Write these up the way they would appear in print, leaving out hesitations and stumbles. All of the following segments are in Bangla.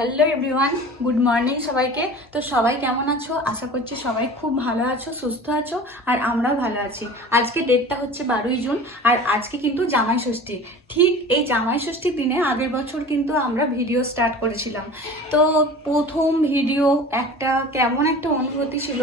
হ্যালো এভরিওয়ান, গুড মর্নিং সবাইকে। তো সবাই কেমন আছো? আশা করছি সবাই খুব ভালো আছো, সুস্থ আছো, আর আমরাও ভালো আছি। আজকে ডেটটা হচ্ছে 12ই জুন, আর আজকে কিন্তু জামাই ষষ্ঠী। ঠিক এই জামাই ষষ্ঠীর দিনে আগের বছর কিন্তু আমরা ভিডিও স্টার্ট করেছিলাম। তো প্রথম ভিডিও একটা কেমন একটা অনুভূতি ছিল,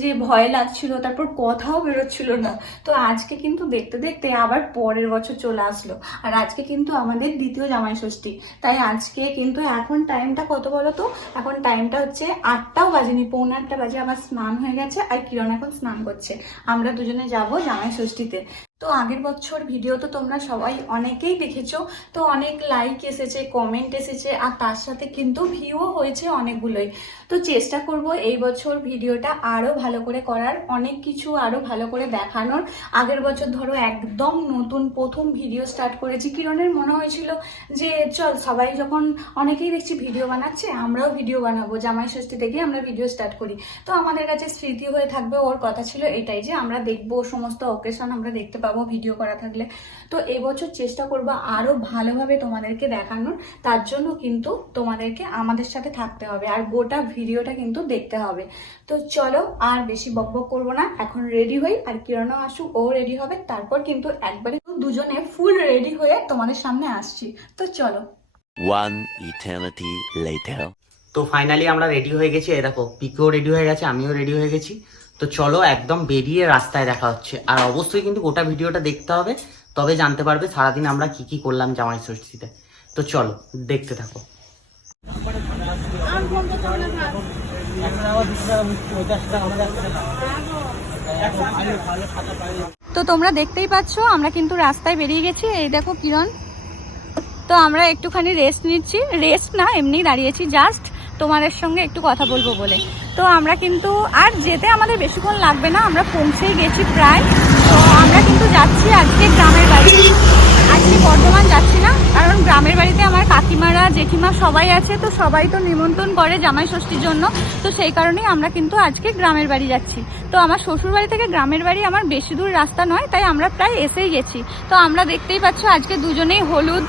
যে ভয় লাগছিল, তারপর কথাও বেরোচ্ছিল না। তো আজকে কিন্তু দেখতে দেখতে আবার পরের বছর চলে আসলো, আর আজকে কিন্তু আমাদের দ্বিতীয় জামাই ষষ্ঠী। তাই আজকে কিন্তু এখন টাইমটা কত বলো তো? এখন টাইমটা হচ্ছে 8টাও বাজেনি, পৌনে 8টা বাজে। আমার স্নান হয়ে গেছে, আর কিরণ এখন স্নান করছে। আমরা দুজনে যাব জামাই ষষ্ঠীতে। তো আগের বছর ভিডিও তো তোমরা সবাই অনেকেই দেখেছো, তো অনেক লাইক এসেছে, কমেন্ট এসেছে, আর তার সাথে কিন্তু ভিউও হয়েছে অনেকগুলোই। তো চেষ্টা করব এই বছর ভিডিওটা আরো ভালো করে করার, অনেক কিছু আরো ভালো করে দেখানোর। আগের বছর ধরো একদম নতুন প্রথম ভিডিও স্টার্ট করেছি, কিরণের মনে হয়েছিল যে চল সবাই যখন অনেকেই দেখছি ভিডিও বানাচ্ছে, আমরাও ভিডিও বানাবো, জামাই ষষ্ঠী থেকে আমরা ভিডিও স্টার্ট করি। তো আমাদের কাছে স্মৃতি হয়ে থাকবে। ওর কথা ছিল এটাই যে আমরা দেখবো, সমস্ত অকেশন আমরা দেখতে পাবো ভিডিও করা থাকলে। তো এবছর চেষ্টা করবো আরো ভালোভাবে তোমাদেরকে দেখানোর। তার জন্য কিন্তু তোমাদেরকে আমাদের সাথে থাকতে হবে, আর গোটা ভিডিওটা কিন্তু দেখতে হবে। তো চলো আর বেশি বকবক করবো না, এখন রেডি হই, আর কিরণও আসুক, ও রেডি হবে, তারপর কিন্তু একবারে দুজনে ফুল রেডি হয়ে তোমাদের সামনে আসছি। তো চলো। One eternity later. তো ফাইনালি আমরা রেডি হয়ে গেছি। এই দেখো, পিকেও রেডি হয়ে গেছে, আমিও রেডি হয়ে গেছি। তো চলো একদম বেরিয়ে রাস্তায় দেখা হচ্ছে। আর অবশ্যই কিন্তু গোটা ভিডিওটা দেখতে হবে, তবে জানতে পারবে সারাদিন আমরা কি কি করলাম জামাই ষষ্ঠীতে। তো চলো দেখতে থাকো। তো তোমরা দেখতেই পাচ্ছ আমরা কিন্তু রাস্তায় বেরিয়ে গেছি। এই দেখো কিরণ। তো আমরা একটুখানি রেস্ট নিচ্ছি, রেস্ট না এমনি দাঁড়িয়েছি, জাস্ট তোমাদের সঙ্গে একটু কথা বলবো বলে। তো আমরা কিন্তু আর যেতে আমাদের বেশিক্ষণ লাগবে না, আমরা পৌঁছেই গেছি প্রায়। তো আমরা কিন্তু যাচ্ছি আজকে গ্রামের বাড়ি। আজকে বর্ধমান যাচ্ছি না, কারণ গ্রামের বাড়িতে আমার কাকিমারা জেঠিমা সবাই আছে। তো সবাই তো নিমন্ত্রণ করে জামাই ষষ্ঠীর জন্য। তো সেই কারণেই আমরা কিন্তু আজকে গ্রামের বাড়ি যাচ্ছি। তো আমার শ্বশুর বাড়ি থেকে গ্রামের বাড়ি আমার বেশি দূর রাস্তা নয়, তাই আমরা প্রায় এসেই গেছি। তো আমরা দেখতেই পাচ্ছ আজকে দুজনেই হলুদ,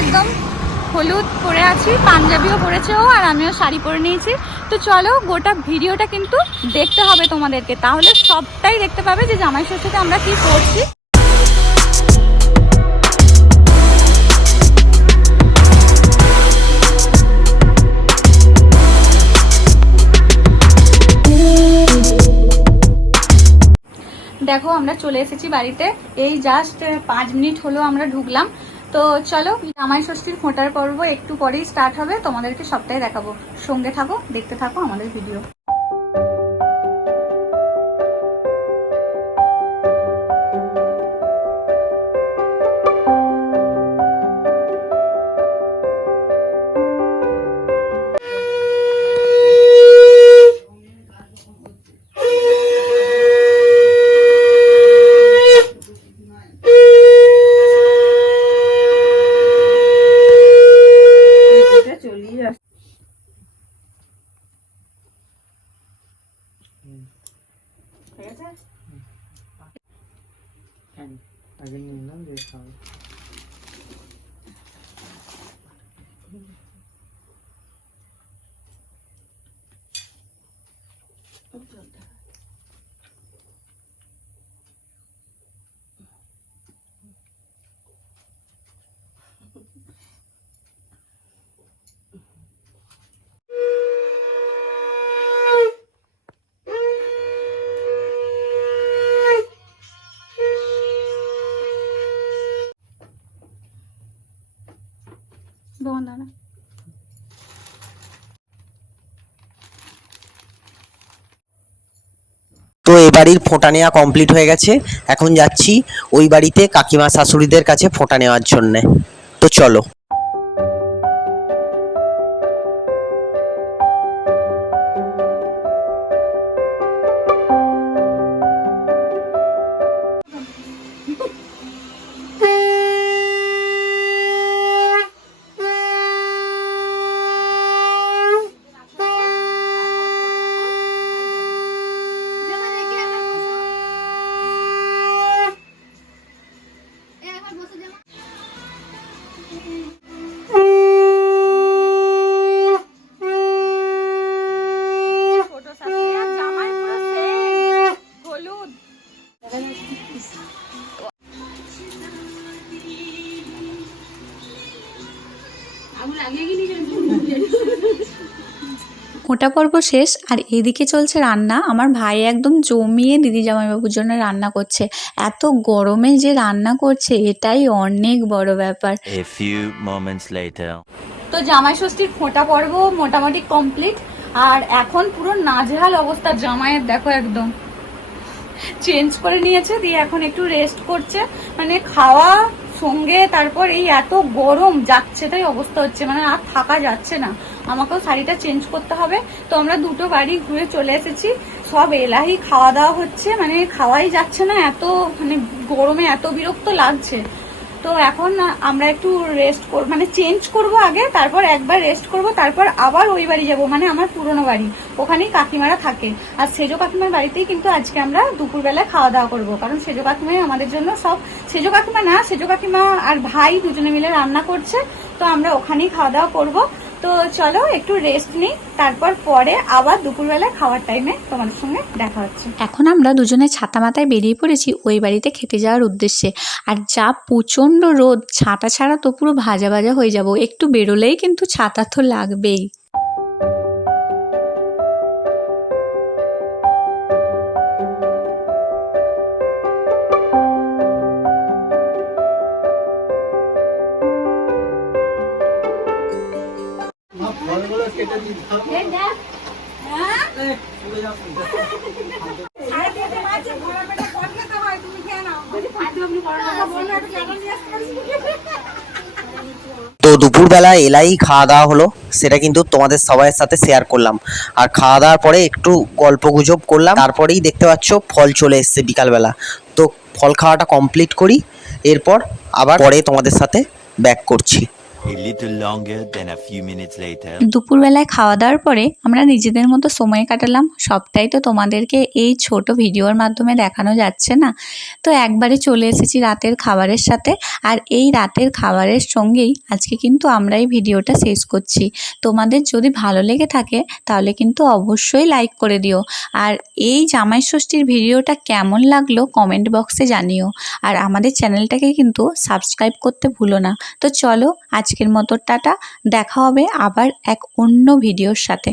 একদম হলুদ পরে আছি, পাঞ্জাবিও পরেছে ও, আর আমিও শাড়ি পরে নিয়েছি। তো চলো গোটা ভিডিওটা কিন্তু দেখতে হবে তোমাদেরকে, তাহলে সবটাই দেখতে পাবে যে জামাই ষষ্ঠীতে আমরা কি করছি। দেখো আমরা চলে এসেছি বাড়িতে, এই জাস্ট 5 মিনিট হলো আমরা ঢুকলাম। তো চলো জামাই ষষ্ঠীর ফোঁটার পর্ব একটু পরেই স্টার্ট হবে, তোমাদেরকে সবটাই দেখাবো। সঙ্গে থাকো, দেখতে থাকো আমাদের ভিডিও। দাঁড়া। তো এ বাড়ির ফোঁটা নেওয়া কমপ্লিট হয়ে গেছে। এখন যাচ্ছি ওই বাড়িতে কাকিমা শাশুড়িদের কাছে ফোঁটা নেওয়ার জন্যে। তো চলো। ওটা পর্ব শেষ আর এদিকে চলছে রান্না। আমার ভাই একদম জমিয়ে দিদি জামাইবাবুর জন্য রান্না করছে। এত গরমে যে রান্না করছে এটাই অনেক বড় ব্যাপার। A few moments later. তো জামাই ষষ্ঠীর ফোঁটা পর্ব মোটামুটি কমপ্লিট। আর এখন পুরো নাজেহাল অবস্থা জামাইয়ের, দেখো একদম চেঞ্জ করে নিয়েছে, দিয়ে এখন একটু রেস্ট করছে। মানে খাওয়া সঙ্গে তারপর এই এত গরম যাচ্ছে তাই অবস্থা হচ্ছে, মানে আর থাকা যাচ্ছে না। আমাকেও শাড়িটা চেঞ্জ করতে হবে। তো আমরা দুটো বাড়ি ঘুরে চলে এসেছি, সব এলাহি খাওয়া দাওয়া হচ্ছে, মানে খাওয়াই যাচ্ছে না, এত মানে গরমে এত বিরক্ত লাগছে। তো এখন আমরা একটু রেস্ট করব, মানে চেঞ্জ করব আগে, তারপর একবার রেস্ট করব, তারপর আবার ওই বাড়ি যাব, মানে আমার পুরনো বাড়ি, ওখানেই কাকিমারা থাকে। আর সেজো কাকিমার বাড়িতেই কিন্তু আজকে আমরা দুপুরবেলায় খাওয়া দাওয়া করব, কারণ সেজো কাকিমাই আমাদের জন্য সব, সেজো কাকিমা না, সেজো কাকিমা আর ভাই দুজনে মিলে রান্না করছে, তো আমরা ওখানেই খাওয়া দাওয়া করব। তো চলো একটু রেস্ট নিই, তারপর পরে আবার দুপুরবেলা খাওয়ার টাইমে তোমাদের সঙ্গে দেখা হচ্ছে। এখন আমরা দুজনে ছাতা মাথায় বেরিয়ে পড়েছি ওই বাড়িতে খেতে যাওয়ার উদ্দেশ্যে। আর যা প্রচণ্ড রোদ, ছাতা ছাড়া তো পুরো ভাজা ভাজা হয়ে যাব, একটু বেরোলেই কিন্তু ছাতা তো লাগবেই। তো দুপুরবেলা এলাই খাওয়া দাওয়া হলো, সেটা কিন্তু তোমাদের সবাইয়ের সাথে শেয়ার করলাম। আর খাওয়া দাওয়ার পরে একটু গল্প গুজব করলাম, তারপরেই দেখতে পাচ্ছ ফল চলে এসছে বিকালবেলা। তো ফল খাওয়াটা কমপ্লিট করি, এরপর আবার পরে তোমাদের সাথে ব্যাক করছি। A little longer than a few minutes later. দুপুরবেলায় খাওয়া দাওয়ার পরে আমরা নিজেদের মতো সময় কাটালাম। সবটাই তো তোমাদেরকে এই ছোট ভিডিওর মাধ্যমে দেখানো যাচ্ছে না। তো একবারে চলে এসেছি রাতের খাবারের সাথে, আর এই রাতের খাবারের সঙ্গেই আজকে কিন্তু আমরা এই ভিডিওটা শেষ করছি। তোমাদের যদি ভালো লেগে থাকে তাহলে কিন্তু অবশ্যই লাইক করে দিও। আর এই জামাই ষষ্ঠীর ভিডিওটা কেমন লাগলো কমেন্ট বক্সে জানিও। আর আমাদের চ্যানেলটাকে কিন্তু সাবস্ক্রাইব করতে ভুলো না। তো চলো আজকের মতো টাটা, দেখা হবে আবার এক অন্য ভিডিওর সাথে।